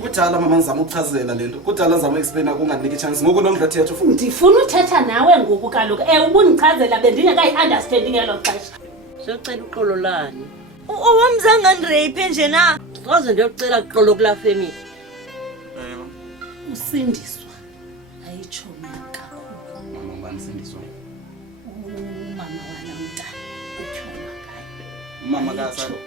Kudala mama ngizama ukuchazela lento. Kudala ngizama explaina kunganiki chance ngoku nomdlathethu futhi. Ndifuna uthetha nawe ngoku kaloku. Ubundichazela bendingekayi-understanding ngelo xesha. Siyocela uxolo lani. Owamzanga ndireyiphe nje na. Ngaze ndiyocela uxolo kulaa family. Usindiswa ayitshomi kakhulu. Mama ubani Sindiswa? Umama wala umntana utyholwa ngayo. Mama kasalo.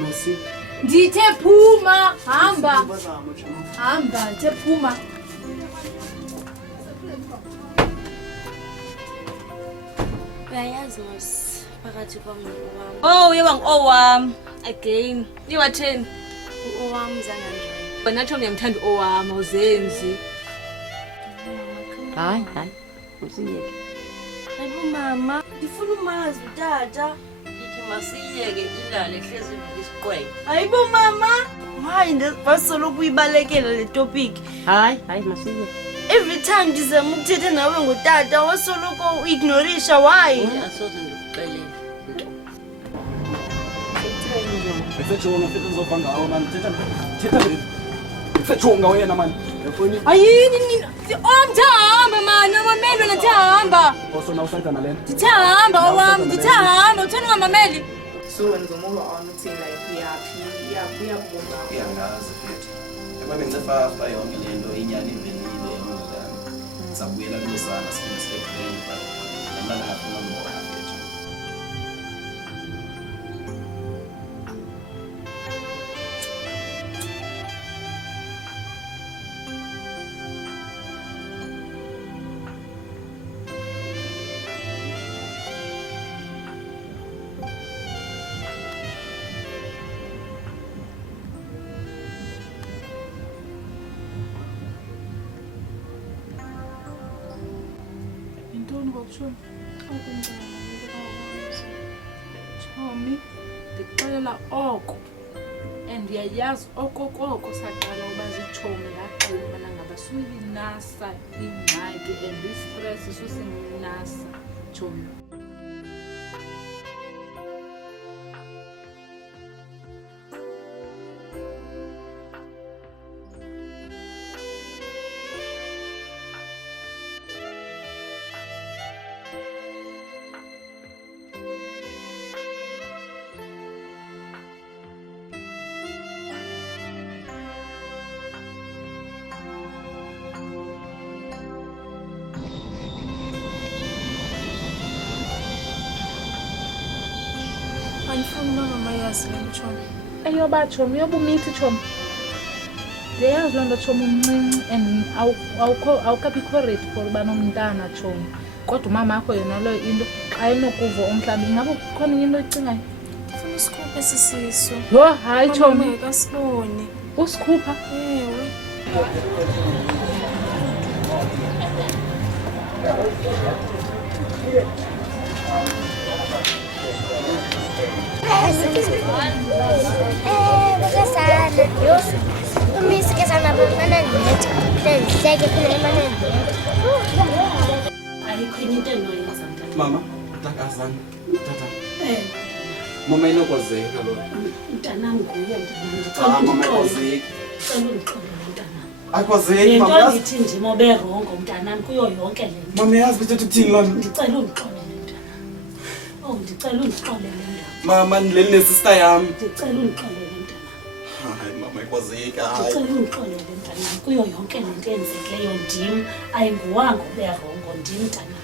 Nosi. Ndithe phuma, hamba. Hamba, ndithe phuma. Uyayazi mos phakathi kwami nowami. Oh, yewang owam. Again. Iwatheni? Owam zanga nje. Wena tsho ngiyamthanda owam awuzenzi. Hayi, usiyeke. Hayibo mama, ndifuna umazi utata. Ithi masiyeke ilale hlezi isiqwele. Hayibo mama. Hayi ndibasoloku uyibalekela le topic. Hayi, masiyeke. Every time ndizama ukuthetha nawe ngotata wasoloko uignorisha why? Asoze ndikuxelele. Efetshonga fethu ngizova ngawo mani. Thetha le. Efetshonga wena mani. Yafoni. Ayini nina. Omthamba mani, amameli wena thamba. Osona usayida nalena. Ndithamba owami, ndithamba, utheni ungamameli? So when ngizomova on ukuthi like uyabonga. Iyangazi fethu. Ekuba bengicefa after yonke lento inyani ivelile emudlana. Sabuyela kulosana sifuna sisekhaya but lamala ngafuna ngibona fethu. Chomi ndixelela oko and yayazi okokoko saqala uba ziitshomi ndaxela ubana ngaba suyinasa ingxaki and istress susinasa chomi. Andifuni uba mama yazi le tshomi. Eyoba chomi yobumithi chomi. Ndiyayazi loo nto chomi umncinci and awukabikho ready for uba nomntana chomi. Kodwa umama akho yona leyo into xa enokuva umhlawumbi ingaba kukhona enye into oyicingayo. Ndifuna usikhuphe sisiso. Yho hayi chomi. Mama kasibone. Usikhupha? Ewe. Bakasana. Yo. Umisi ke sana bana ndethu. Senzeke phela emana ndethu. Ayikho enye into endinoyenza mntana. Mama, utakazana. Tata. Mama inokwazeka lo. Mntanam nguye mntanam. Cha mama ikwazeki. Cela undixolele mntanam. Akwazeki mama. Yento ndithi ndimo berongo mntanam kuyo yonke le nto. Mama yazi bethu uthini la? Ndicela undixolele mntanam. Oh ndicela undixolele mntanam. Mama nilele sister yami. Ndicela undixolele mntanam. Hayi mama ikwazeki hayi. Ndicela undixolele mntanam kuyo yonke le nto yenzekileyo ndim ayinguwanga uberongo ndim mntanam.